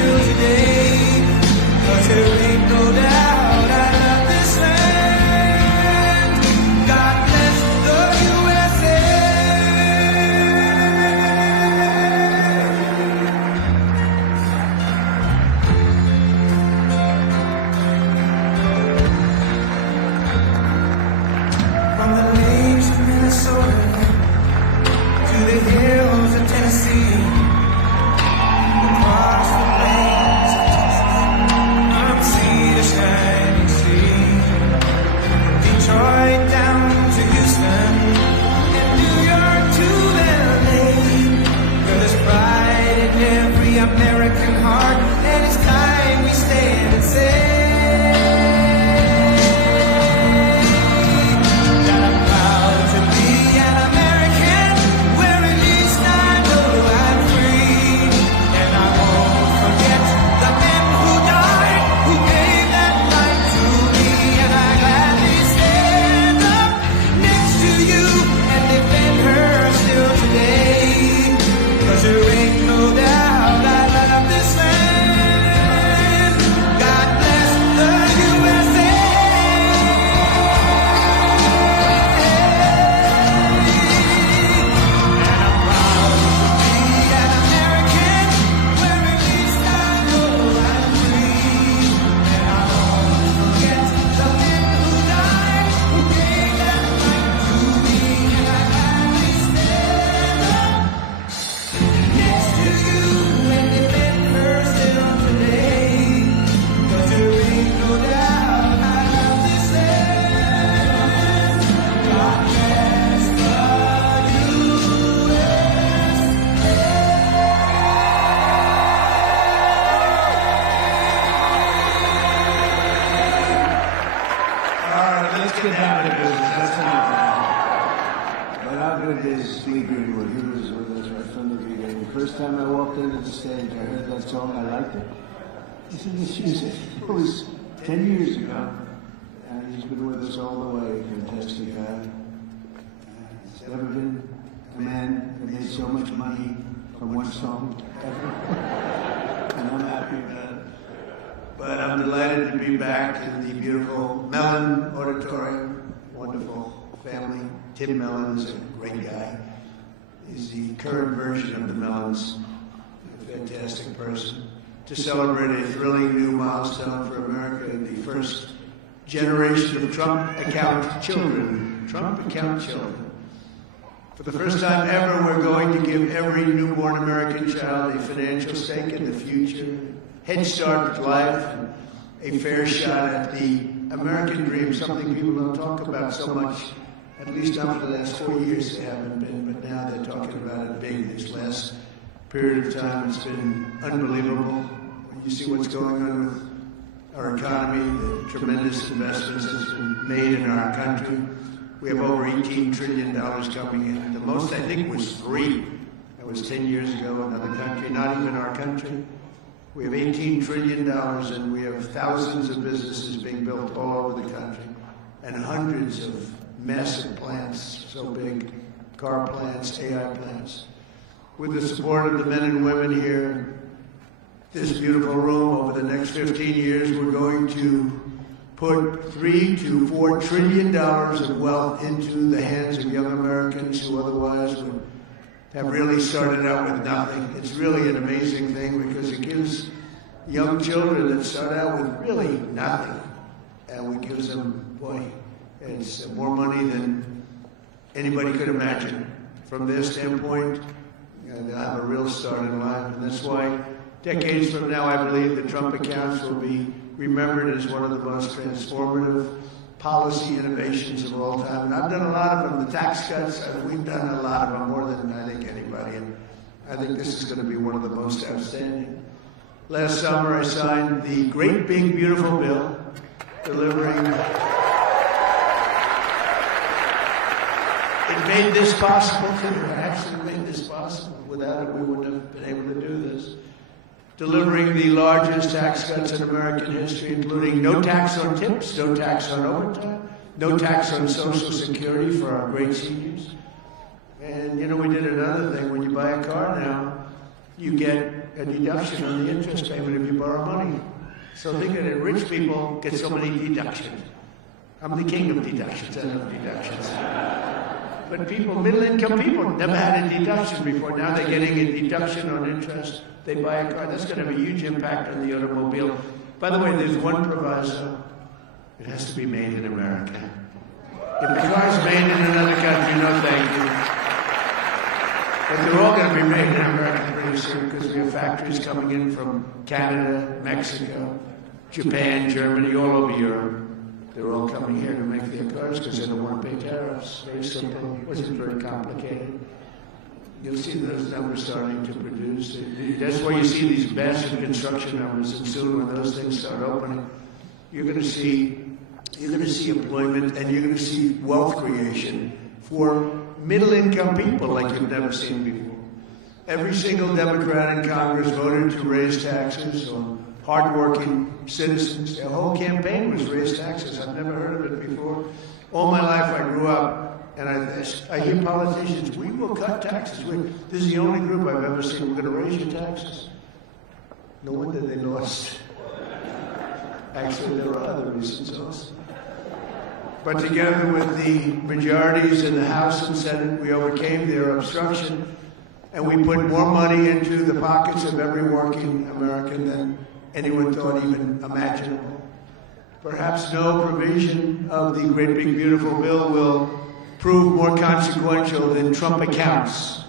still today. 'Cause there ain't no doubt I love this land. God bless the USA. From the lakes of Minnesota to the hills of Tennessee, across the plains of Texas, from sea to shining sea, Detroit down to Houston, and New York to LA. There's pride in every American heart, and it's time we stand and say that I'm proud to be an American, where at least I know I'm free. And I won't forget the men who died, who gave that right to me. And I gladly stand up next to you and defend her still today. 'Cause there ain't no doubt I love this land. God bless the USA. And I'm proud to be an American, where at least I know I'm free. And I won't forget the men who died, who gave that right to me. And I gladly stand up next to you and defend her still today. 'Cause there ain't no doubt I love this land. God bless the All right, let's get down to business. That's enough. But how good is Lee Greenwood? He was with us right from the beginning. The first time I walked into the stage, I heard that song. I liked it. He said, "Let's use it." It was 10 years ago, and he's been with us all the way. Fantastic guy. There's never been a man that made so much money from one song ever. And I'm happy about it. But I'm delighted to be back in the beautiful Mellon Auditorium. Wonderful family. Tim Mellon is a great guy. He's the current version of the Mellons. A fantastic person. To celebrate a thrilling new milestone for America, the first generation of Trump account children. Trump account children. For the first time ever, we're going to give every newborn American child a financial stake in the future, head start with life, and a fair shot at the American dream, something people don't talk about so much, at least not for the last 4 years they haven't been, but now they're talking about it big this last period of time. It's been unbelievable. You see what's going on with our economy, the tremendous investments that's been made in our country. We have over $18 trillion coming in. The most, I think, was 3. That was 10 years ago, another country, not even our country. We have $18 trillion, and we have thousands of businesses being built all over the country, and hundreds of massive plants, so big, car plants, AI plants. With the support of the men and women here, this beautiful room, over the next 15 years, we're going to put $3 to $4 trillion of wealth into the hands of young Americans who otherwise would have really started out with nothing. It's really an amazing thing because it gives young children that start out with really nothing, and we gives them, boy, it's more money than anybody could imagine. From their standpoint, they'll have a real start in life, and that's why decades from now, I believe the Trump accounts will be remembered as one of the most transformative policy innovations of all time. And I've done a lot of them. The tax cuts, we've done a lot of them, more than I think anybody. And I think this is going to be one of the most outstanding. Last summer, I signed the great big beautiful bill delivering. It made this possible. It actually made this possible. Without it, we wouldn't have been able to do this. Delivering the largest tax cuts in American history, including no tax on tips, no tax on overtime, no tax on Social Security for our great seniors. And, you know, we did another thing. When you buy a car now, you get a deduction on the interest payment if you borrow money. So think that rich people get so many deductions. I'm the king of deductions. I love deductions. But people, middle-income people, never had a deduction before. Now they're getting a deduction on interest. They buy a car. That's going to have a huge impact on the automobile. By the way, there's one proviso. It has to be made in America. If the car's made in another country, no thank you. But they're all going to be made in America pretty soon because we have factories coming in from Canada, Mexico, Japan, Germany, all over Europe. They're all coming here to make their cars because they don't want to pay tariffs. Very simple. It wasn't very complicated. You'll see those numbers starting to produce. That's why you see these massive construction numbers. And soon when those things start opening, you're going to see employment and you're going to see wealth creation for middle-income people like you've never seen before. Every single Democrat in Congress voted to raise taxes on hardworking citizens. Their whole campaign was raise taxes. I've never heard of it before. All my life I grew up, and I hear politicians, we will cut taxes. This is the only group I've ever seen, we're going to raise your taxes. No wonder they lost. Actually, there are other reasons also. But together with the majorities in the House and Senate, we overcame their obstruction, and we put more money into the pockets of every working American than anyone thought even imaginable. Perhaps no provision of the great big beautiful bill will prove more consequential than Trump accounts.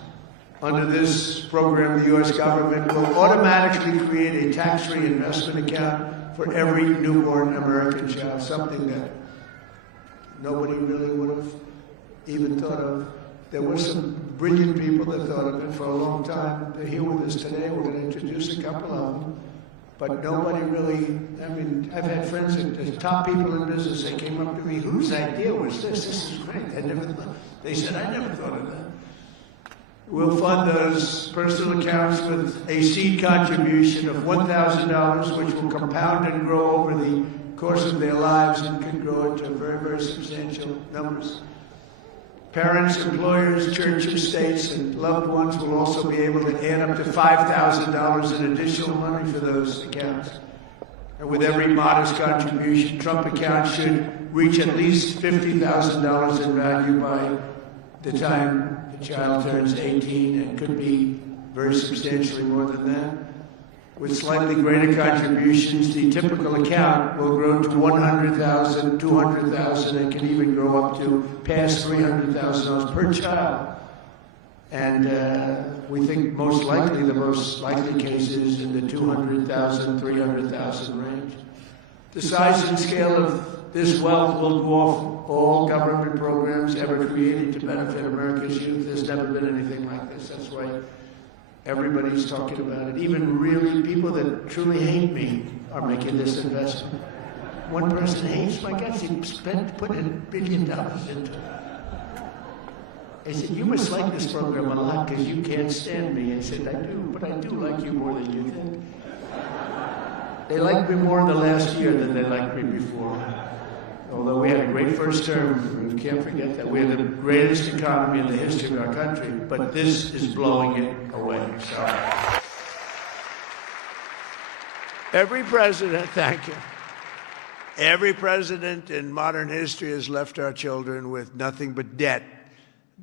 Under this program, the U.S. government will automatically create a tax-free investment account for every newborn American child, something that nobody really would have even thought of. There were some brilliant people that thought of it for a long time. They're here with us today. We're going to introduce a couple of them. But nobody really, I mean, I've had friends that the top people in business, they came up to me, whose idea was this? This is great. They said, I never thought of that. We'll fund those personal accounts with a seed contribution of $1,000, which will compound and grow over the course of their lives and can grow into very, very substantial numbers. Parents, employers, churches, states, and loved ones will also be able to add up to $5,000 in additional money for those accounts. And with every modest contribution, Trump accounts should reach at least $50,000 in value by the time the child turns 18, and could be very substantially more than that. With slightly greater contributions, the typical account will grow to $100,000, $200,000, and can even grow up to past $300,000 per child. And we think the most likely case is in the $200,000, $300,000 range. The size and scale of this wealth will dwarf all government programs ever created to benefit America's youth. There's never been anything like this. That's why everybody's talking about it. Even really people that truly hate me are making this investment. One person hates my guts. He put $1 billion into it. I said, you must like this program a lot because you can't stand me. I said, I do, but I do like you more than you think. They liked me more in the last year than they liked me before. Although we had a great first term, we can't forget that. We had the greatest economy in the history of our country, but this is blowing it away. So, every president, thank you. Every president in modern history has left our children with nothing but debt.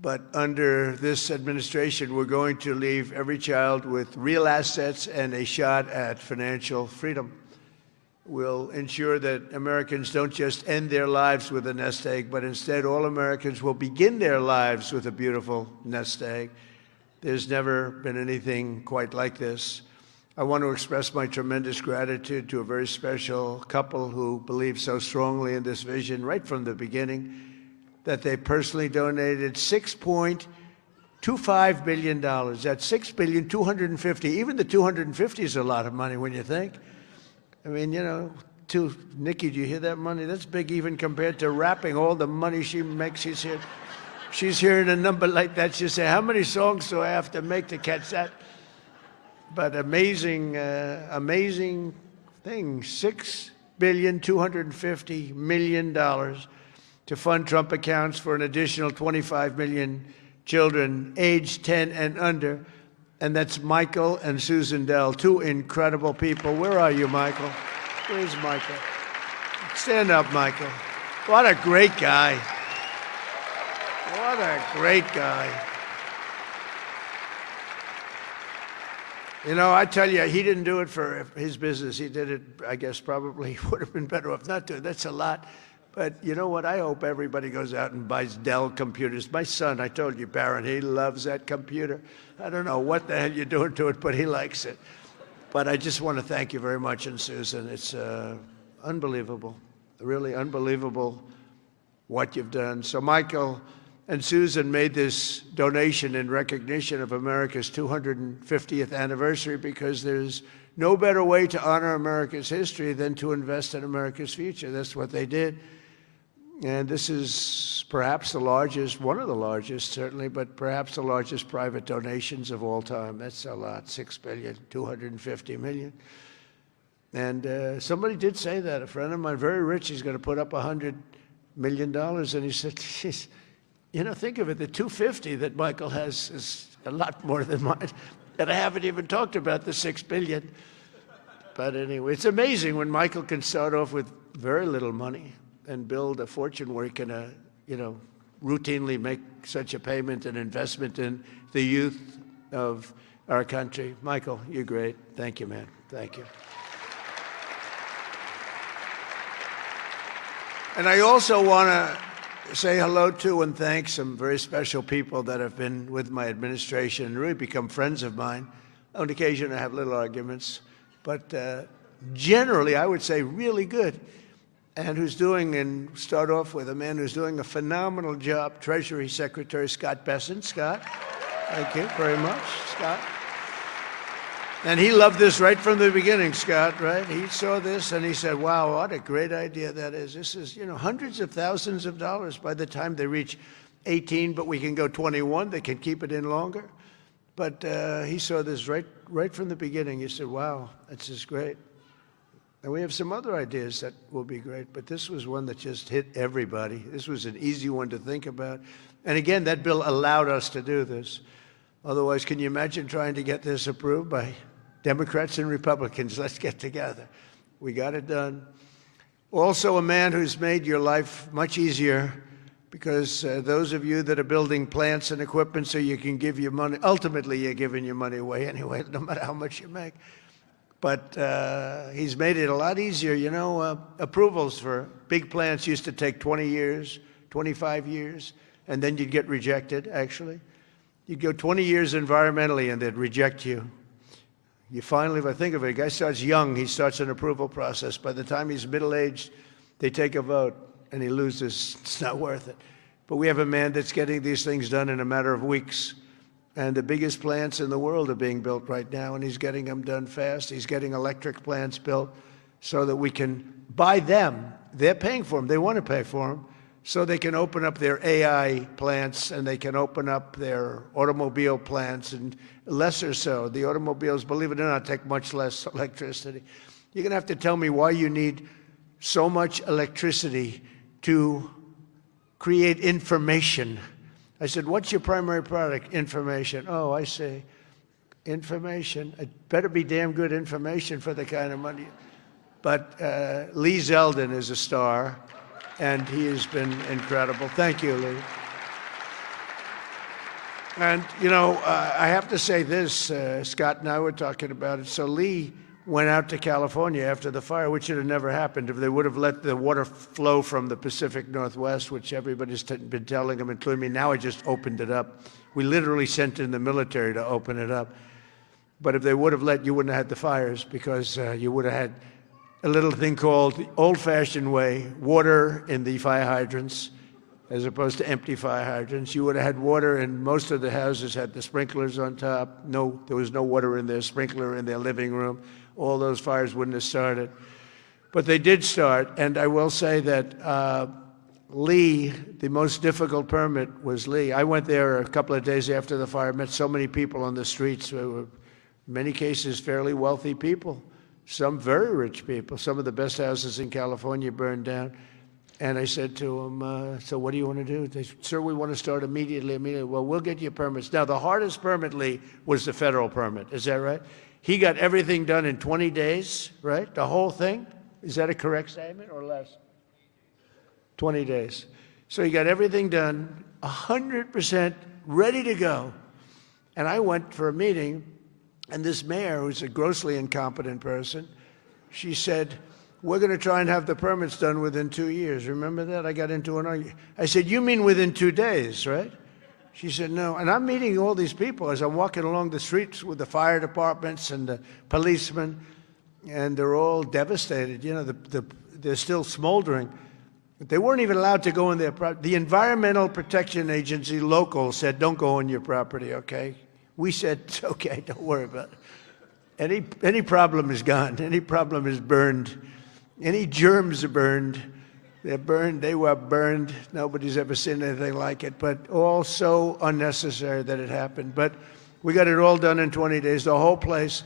But under this administration, we're going to leave every child with real assets and a shot at financial freedom. We'll ensure that Americans don't just end their lives with a nest egg, but instead all Americans will begin their lives with a beautiful nest egg. There's never been anything quite like this. I want to express my tremendous gratitude to a very special couple who believed so strongly in this vision right from the beginning that they personally donated $6.25 billion. That's $6,250,000,000. Even the 250 is a lot of money when you think. I mean, you know, Nikki, do you hear that money? That's big even compared to rapping. All the money she makes, she's hearing a number like that. She'll say, how many songs do I have to make to catch that? But amazing, amazing thing, $6,250,000,000 to fund Trump accounts for an additional 25 million children aged 10 and under. And that's Michael and Susan Dell, two incredible people. Where are you, Michael? Where's Michael? Stand up, Michael. What a great guy. What a great guy. You know, I tell you, he didn't do it for his business. He did it, I guess, probably would have been better off not to. That's a lot. But you know what? I hope everybody goes out and buys Dell computers. My son, I told you, Barron, he loves that computer. I don't know what the hell you're doing to it, but he likes it. But I just want to thank you very much, and Susan. It's unbelievable, really unbelievable what you've done. So Michael and Susan made this donation in recognition of America's 250th anniversary, because there's no better way to honor America's history than to invest in America's future. That's what they did. And this is perhaps the largest, one of the largest certainly, but perhaps the largest private donations of all time. That's a lot, $6.25 billion. And somebody did say that. A friend of mine, very rich, he's going to put up $100 million. And he said, geez, you know, think of it, the 250 that Michael has is a lot more than mine. And I haven't even talked about the $6 billion. But anyway, it's amazing when Michael can start off with very little money and build a fortune where he can, you know, routinely make such a payment and investment in the youth of our country. Michael, you're great. Thank you, man. Thank you. And I also want to say hello to and thank some very special people that have been with my administration and really become friends of mine. On occasion, I have little arguments, but generally, I would say really good. And who's doing, and start off with a man who's doing a phenomenal job, Treasury Secretary Scott Bessent. Scott, thank you very much, Scott. And he loved this right from the beginning, Scott, right? He saw this and he said, wow, what a great idea that is. This is, you know, hundreds of thousands of dollars by the time they reach 18, but we can go 21. They can keep it in longer. But he saw this right from the beginning. He said, wow, this is great. And we have some other ideas that will be great, but this was one that just hit everybody. This was an easy one to think about. And again, that bill allowed us to do this. Otherwise, can you imagine trying to get this approved by Democrats and Republicans? Let's get together. We got it done. Also, a man who's made your life much easier, because those of you that are building plants and equipment so you can give your money, ultimately you're giving your money away anyway, no matter how much you make. But he's made it a lot easier. You know, approvals for big plants used to take 20 years, 25 years, and then you'd get rejected, actually. You'd go 20 years environmentally, and they'd reject you. You finally, if I think of it, a guy starts young, he starts an approval process. By the time he's middle-aged, they take a vote, and he loses. It's not worth it. But we have a man that's getting these things done in a matter of weeks. And the biggest plants in the world are being built right now, and he's getting them done fast. He's getting electric plants built so that we can buy them. They're paying for them. They want to pay for them, so they can open up their AI plants, and they can open up their automobile plants, and lesser so. The automobiles, believe it or not, take much less electricity. You're going to have to tell me why you need so much electricity to create information. I said, what's your primary product? Information. Oh, I see. Information. It better be damn good information for the kind of money. But Lee Zeldin is a star, and he has been incredible. Thank you, Lee. And, you know, I have to say this. Scott and I were talking about it. So Lee went out to California after the fire, which would have never happened if they would have let the water flow from the Pacific Northwest, which everybody's been telling them, including me. Now I just opened it up. We literally sent in the military to open it up. But if they would have let, you wouldn't have had the fires, because you would have had a little thing called the old-fashioned way, water in the fire hydrants, as opposed to empty fire hydrants. You would have had water, and most of the houses had the sprinklers on top. No, there was no water in their sprinkler in their living room. All those fires wouldn't have started. But they did start, and I will say that Lee, the most difficult permit was Lee. I went there a couple of days after the fire, met so many people on the streets who were, in many cases, fairly wealthy people, some very rich people. Some of the best houses in California burned down. And I said to him, so what do you want to do? They said, sir, we want to start immediately. Well, we'll get you permits. Now, the hardest permit, Lee, was the federal permit. Is that right? He got everything done in 20 days, right? The whole thing? Is that a correct statement or less? 20 days. So he got everything done, 100% ready to go. And I went for a meeting, and this mayor, who's a grossly incompetent person, she said, we're going to try and have the permits done within 2 years. Remember that? I got into an argument. I said, you mean within 2 days, right? She said, no. And I'm meeting all these people as I'm walking along the streets with the fire departments and the policemen, and they're all devastated. You know, they're still smoldering. But they weren't even allowed to go in their property. The Environmental Protection Agency local said, don't go on your property, okay? We said, it's okay, don't worry about it. Any problem is gone. Any problem is burned. Any germs are burned. They're burned. They were burned. Nobody's ever seen anything like it, but all so unnecessary that it happened. But we got it all done in 20 days, the whole place.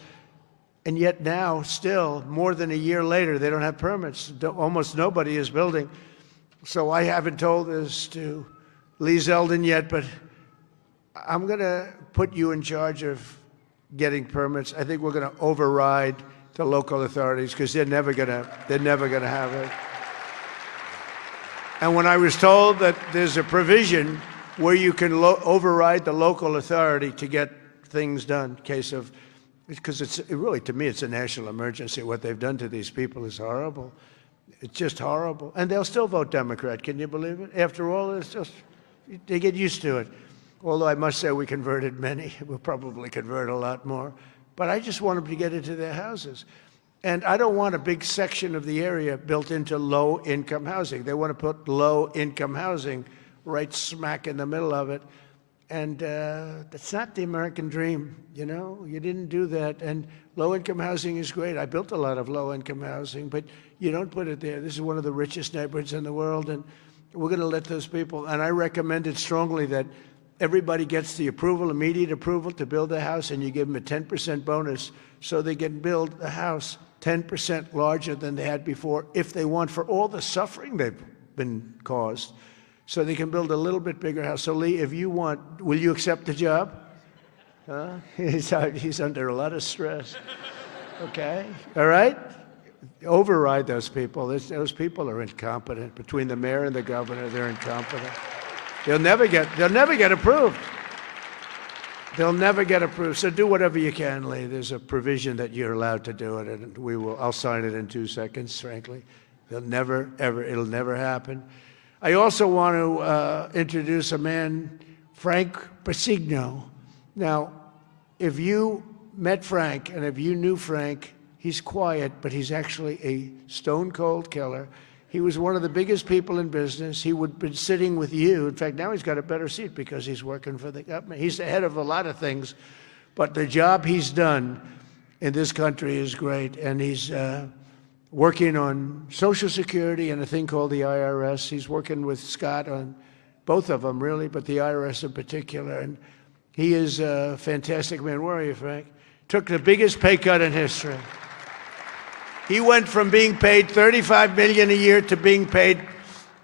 And yet now, still, more than a year later, they don't have permits. Almost nobody is building. So I haven't told this to Lee Zeldin yet, but I'm going to put you in charge of getting permits. I think we're going to override the local authorities because they're never going to have it. And when I was told that there's a provision where you can override the local authority to get things done, because really, to me, it's a national emergency. What they've done to these people is horrible. It's just horrible. And they'll still vote Democrat. Can you believe it? After all, it's just, they get used to it. Although I must say we converted many. We'll probably convert a lot more. But I just want them to get into their houses. And I don't want a big section of the area built into low-income housing. They want to put low-income housing right smack in the middle of it. And that's not the American dream, you know? You didn't do that. And low-income housing is great. I built a lot of low-income housing, but you don't put it there. This is one of the richest neighborhoods in the world, and we're going to let those people. And I recommended strongly that everybody gets the approval, immediate approval to build a house, and you give them a 10% bonus so they can build a house 10% larger than they had before if they want, for all the suffering they've been caused. So they can build a little bit bigger house. So Lee, if you want, will you accept the job? Huh? He's under a lot of stress. Okay? All right? Override those people. Those people are incompetent. Between the mayor and the governor, they're incompetent. They'll never get approved. They'll never get approved. So do whatever you can, Lee. There's a provision that you're allowed to do it, and I'll sign it in 2 seconds, frankly. It'll never happen. I also want to introduce a man, Frank Pasigno. Now, if you met Frank, and if you knew Frank, he's quiet, but he's actually a stone-cold killer. He was one of the biggest people in business. He would have been sitting with you. In fact, now he's got a better seat because he's working for the government. He's the head of a lot of things, but the job he's done in this country is great, and he's working on Social Security and a thing called the IRS. He's working with Scott on both of them, really, but the IRS in particular. And he is a fantastic man. Where are you, Frank? Took the biggest pay cut in history. He went from being paid $35 million a year to being paid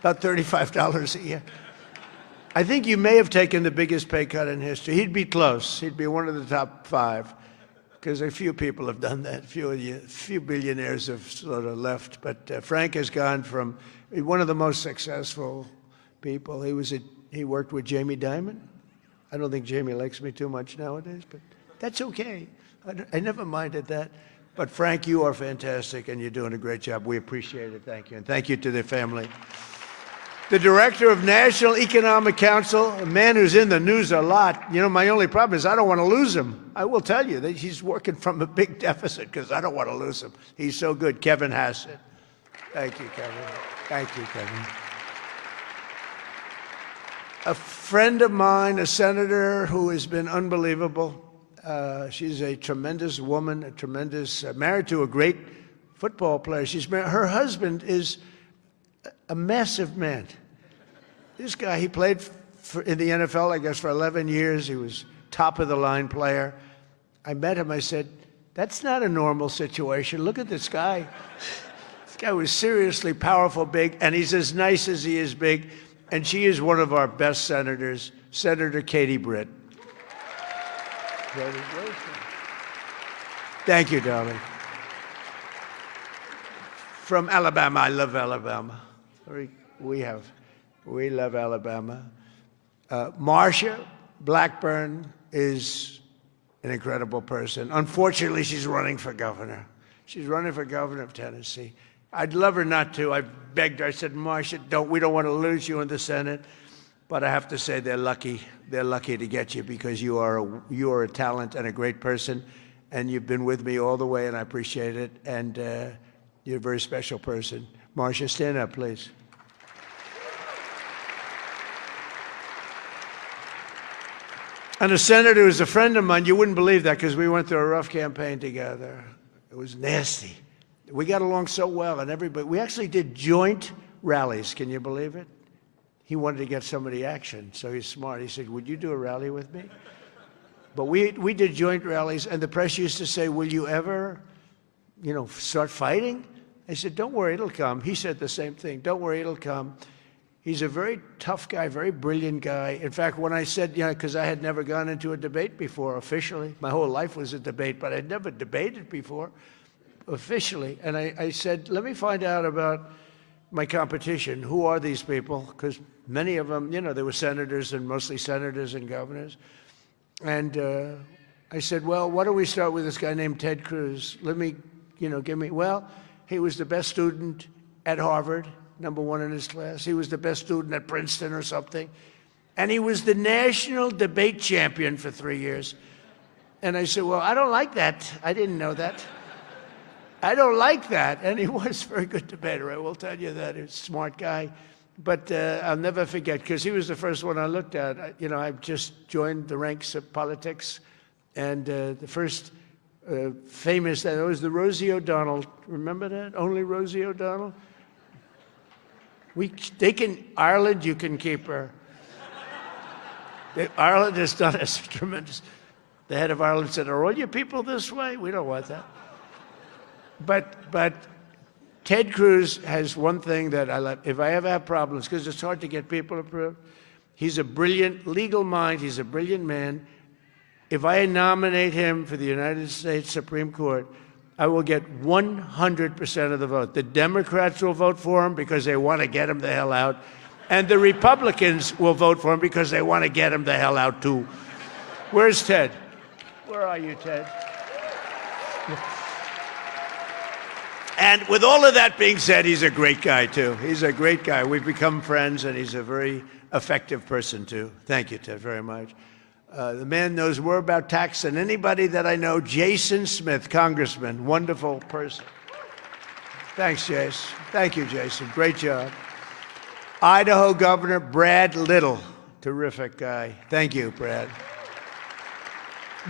about $35 a year. I think you may have taken the biggest pay cut in history. He'd be close. He'd be one of the top 5. Because a few people have done that. A few billionaires have sort of left. But Frank has gone from one of the most successful people. He worked with Jamie Dimon. I don't think Jamie likes me too much nowadays, but that's okay. I never minded that. But Frank, you are fantastic, and you're doing a great job. We appreciate it. Thank you. And thank you to the family. The director of National Economic Council, a man who's in the news a lot. You know, my only problem is I don't want to lose him. I will tell you that he's working from a big deficit because I don't want to lose him. He's so good. Kevin Hassett. Thank you, Kevin. Thank you, Kevin. A friend of mine, a senator who has been unbelievable. She's a tremendous woman, married to a great football player. Her husband is a massive man. This guy, he played in the NFL, I guess, for 11 years. He was top-of-the-line player. I met him. I said, that's not a normal situation. Look at this guy. guy was seriously powerful, big, and he's as nice as he is big. And she is one of our best senators, Senator Katie Britt. Thank you, darling. From Alabama, I love Alabama. We love Alabama. Marsha Blackburn is an incredible person. Unfortunately, she's running for governor. She's running for governor of Tennessee. I'd love her not to. I begged her. I said, Marsha, we don't want to lose you in the Senate. But I have to say they're lucky. They're lucky to get you because you are a talent and a great person. And you've been with me all the way, and I appreciate it. And you're a very special person. Marsha, stand up, please. And a senator who's a friend of mine, you wouldn't believe that because we went through a rough campaign together. It was nasty. We got along so well, and everybody, we actually did joint rallies. Can you believe it? He wanted to get somebody action, so he's smart. He said, would you do a rally with me? But we did joint rallies, and the press used to say, will you ever, start fighting? I said, don't worry, it'll come. He said the same thing. Don't worry, it'll come. He's a very tough guy, very brilliant guy. In fact, when I said, because I had never gone into a debate before officially. My whole life was a debate, but I'd never debated before officially. And I said, let me find out about my competition. Who are these people? Because many of them, they were senators and mostly senators and governors. And I said, well, why don't we start with this guy named Ted Cruz? Let me, well, he was the best student at Harvard. #1 in his class. He was the best student at Princeton or something. And he was the national debate champion for 3 years. And I said, well, I don't like that. I didn't know that. I don't like that. And he was a very good debater, I will tell you that. He was a smart guy. But I'll never forget, because he was the first one I looked at. I just joined the ranks of politics. And the first famous, that was the Rosie O'Donnell. Remember that? Only Rosie O'Donnell? Ireland, you can keep her. Ireland has done us tremendous. The head of Ireland said, are all your people this way? We don't want that. But Ted Cruz has one thing that I love. If I ever have problems, because it's hard to get people approved, he's a brilliant legal mind. He's a brilliant man. If I nominate him for the United States Supreme Court, I will get 100% of the vote. The Democrats will vote for him because they want to get him the hell out. And the Republicans will vote for him because they want to get him the hell out, too. Where's Ted? Where are you, Ted? And with all of that being said, he's a great guy, too. He's a great guy. We've become friends, and he's a very effective person, too. Thank you, Ted, very much. The man knows more about tax than anybody that I know. Jason Smith, congressman, wonderful person. Thanks, Jason. Thank you, Jason. Great job. Idaho Governor Brad Little, terrific guy. Thank you, Brad.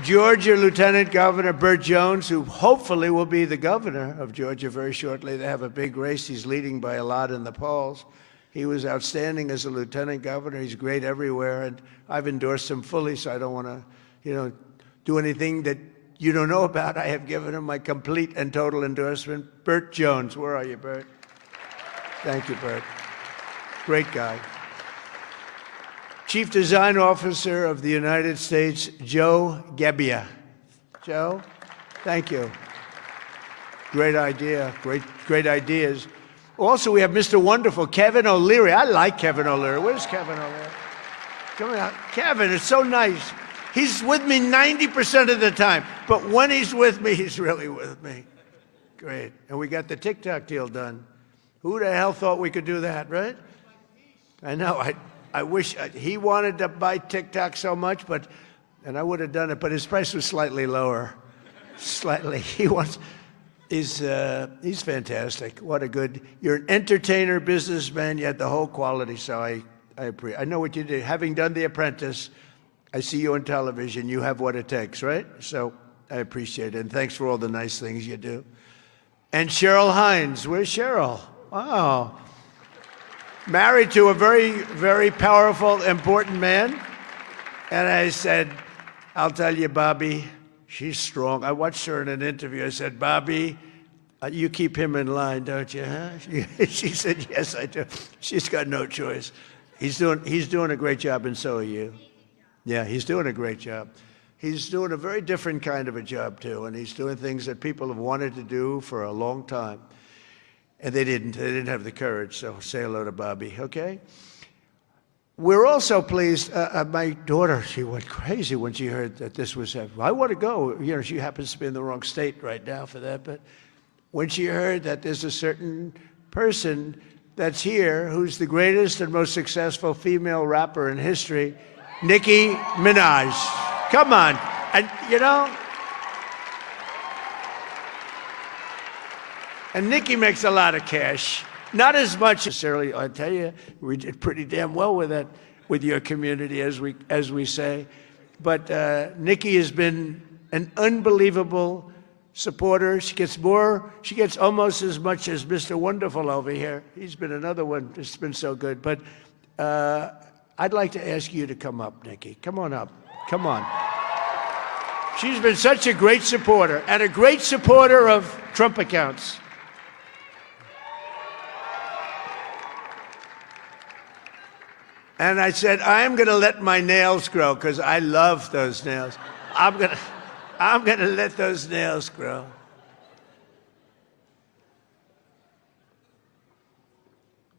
Georgia Lieutenant Governor Burt Jones, who hopefully will be the governor of Georgia very shortly. They have a big race. He's leading by a lot in the polls. He was outstanding as a lieutenant governor. He's great everywhere, and I've endorsed him fully, so I don't want to, do anything that you don't know about. I have given him my complete and total endorsement. Burt Jones, where are you, Burt? Thank you, Burt. Great guy. Chief Design Officer of the United States, Joe Gebbia. Joe, thank you. Great idea, great ideas. Also, we have Mr. Wonderful, Kevin O'Leary. I like Kevin O'Leary. Where's Kevin O'Leary? Come on, Kevin, it's so nice. He's with me 90% of the time, but when he's with me, he's really with me. Great. And we got the TikTok deal done. Who the hell thought we could do that, right? I know. I wish he wanted to buy TikTok so much, and I would have done it, but his price was slightly lower. Slightly. He's fantastic. What a good, you're an entertainer, businessman, you had the whole quality, so I appreciate. I know what you did. Having done The Apprentice, I see you on television. You have what it takes, right? So I appreciate it, and thanks for all the nice things you do. And Cheryl Hines. Where's Cheryl? Oh. Married to a very, very powerful, important man. And I said, I'll tell you, Bobby, she's strong. I watched her in an interview. I said, Bobby, You keep him in line, don't you, huh? She said, yes, I do. She's got no choice. He's doing a great job, and so are you. Yeah, he's doing a great job. He's doing a very different kind of a job, too, and he's doing things that people have wanted to do for a long time. And they didn't have the courage, so say hello to Bobby, okay? We're also pleased, my daughter, she went crazy when she heard that this was happening. I want to go. You know, she happens to be in the wrong state right now for that, but when she heard that there's a certain person that's here who's the greatest and most successful female rapper in history, Nicki Minaj. Come on. And, you know, and Nicki makes a lot of cash. Not as much necessarily, I tell you, we did pretty damn well with that, with your community, as we say. But Nicki has been an unbelievable supporter. She gets almost as much as Mr. Wonderful over here. He's been another one that's been so good. But I'd like to ask you to come up, Nicki. Come on up. Come on. She's been such a great supporter, and a great supporter of Trump accounts. And I said, I'm going to let my nails grow because I love those nails. I'm going to let those nails grow.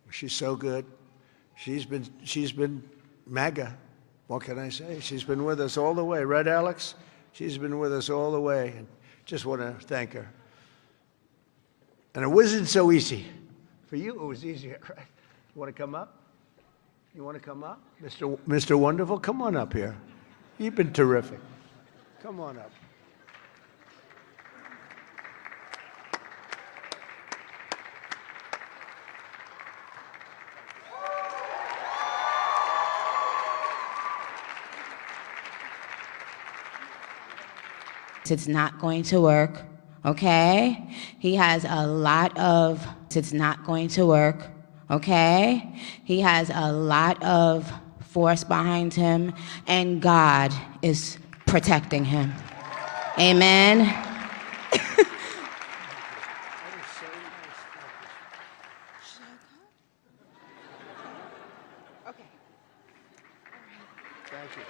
She's so good. She's been MAGA. What can I say? She's been with us all the way. Right, Alex? She's been with us all the way. And just want to thank her. And it wasn't so easy. For you, it was easier, right? You want to come up? You want to come up? Mr. Wonderful, come on up here. You've been terrific. Come on up. It's not going to work, okay? He has a lot of, it's not going to work, okay? He has a lot of force behind him, and God is protecting him. Amen.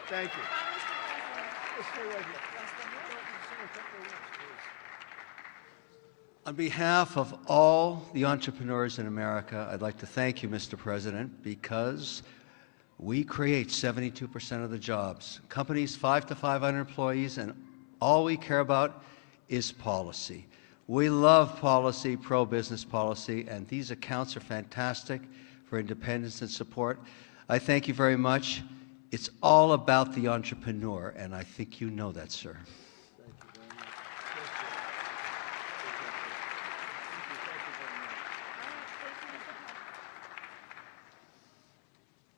Thank you. On behalf of all the entrepreneurs in America, I'd like to thank you, Mr. President, because we create 72% of the jobs. Companies 5 to 500 employees, and all we care about is policy. We love policy, pro-business policy, and these accounts are fantastic for independence and support. I thank you very much. It's all about the entrepreneur, and I think you know that, sir.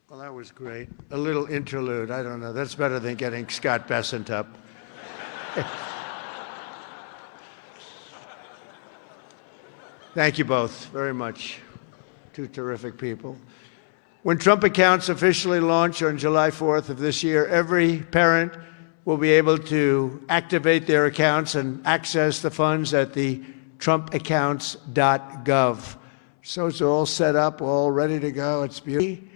Well, that was great. A little interlude. I don't know. That's better than getting Scott Bessent up. Thank you both very much. Two terrific people. When Trump accounts officially launch on July 4th of this year, every parent will be able to activate their accounts and access the funds at the trumpaccounts.gov. So it's all set up, all ready to go. It's beautiful.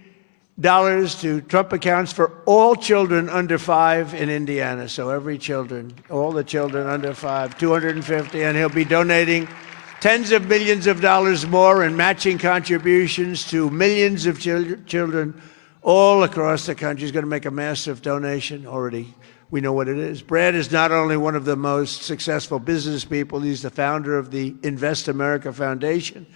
$, to Trump accounts for all children under 5 in Indiana. So every children, all the children under 5, $250, and he'll be donating tens of millions of dollars more in matching contributions to millions of children all across the country. He's going to make a massive donation already. We know what it is. Brad is not only one of the most successful business people, he's the founder of the Invest America Foundation.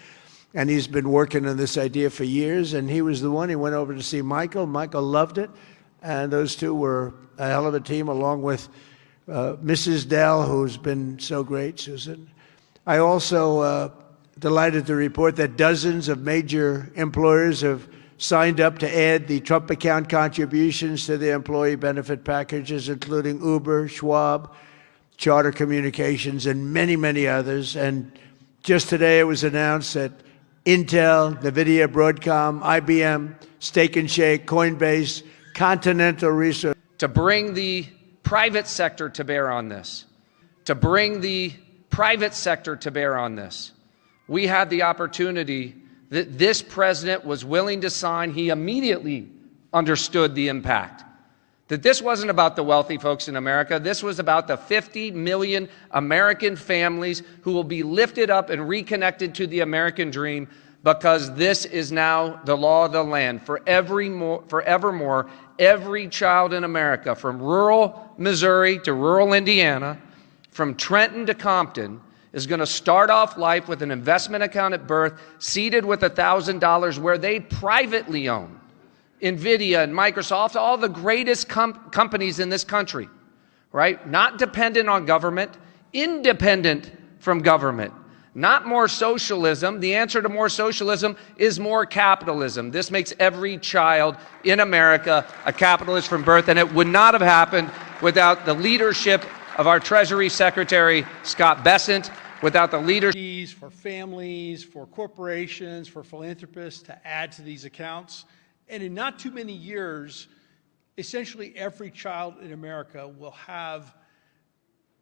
And he's been working on this idea for years, and he was the one. He went over to see Michael. Michael loved it, and those two were a hell of a team, along with Mrs. Dell, who's been so great, Susan. I also delighted to report that dozens of major employers have signed up to add the Trump account contributions to their employee benefit packages, including Uber, Schwab, Charter Communications, and many, many others. And just today it was announced that Intel, NVIDIA, Broadcom, IBM, Steak and Shake, Coinbase, Continental Research. To bring the private sector to bear on this, to bring the private sector to bear on this. We had the opportunity that this president was willing to sign. He immediately understood the impact. That this wasn't about the wealthy folks in America. This was about the 50 million American families who will be lifted up and reconnected to the American dream, because this is now the law of the land. Forevermore, every child in America, from rural Missouri to rural Indiana, from Trenton to Compton, is going to start off life with an investment account at birth, seated with $1,000, where they privately own NVIDIA and Microsoft, all the greatest companies in this country, right? Not dependent on government, independent from government. Not more socialism. The answer to more socialism is more capitalism. This makes every child in America a capitalist from birth, and it would not have happened without the leadership of our Treasury Secretary, Scott Bessent, without the leadership for families, for corporations, for philanthropists to add to these accounts. And in not too many years, essentially every child in America will have